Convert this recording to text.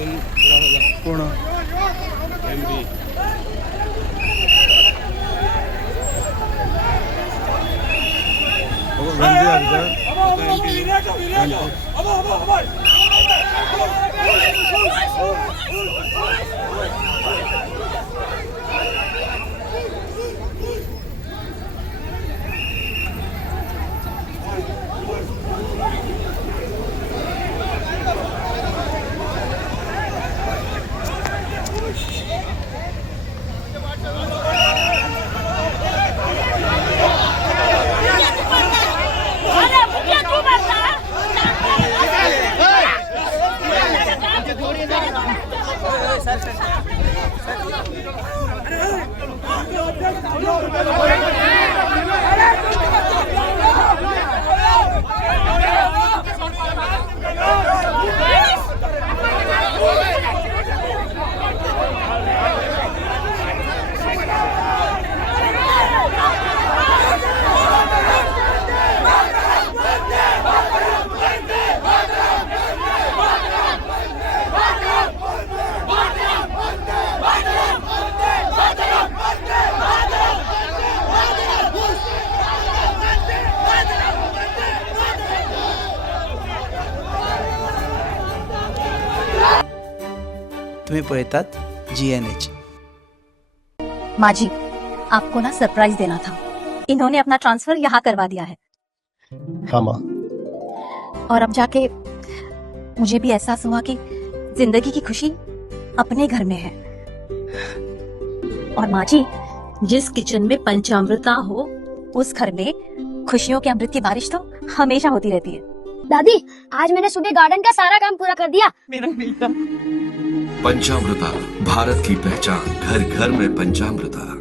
कोण तुम्ही पळतात GNH। माजी, आपको ना सरप्राइज देना था। इन्होंने अपना ट्रांसफर यहाँ करवा दिया है। हाँ माँ। और अब जाके मुझे भी एहसास हुआ कि जिंदगी की खुशी अपने घर में है। और माँ जी, जिस किचन में पंचामृता हो उस घर में खुशियों के अमृत की बारिश तो हमेशा होती रहती है। दादी, आज मैंने सुबह गार्डन का सारा काम पूरा कर दिया। मेरा बेटा। पंचामृता, भारत की पहचान, घर घर में पंचामृता।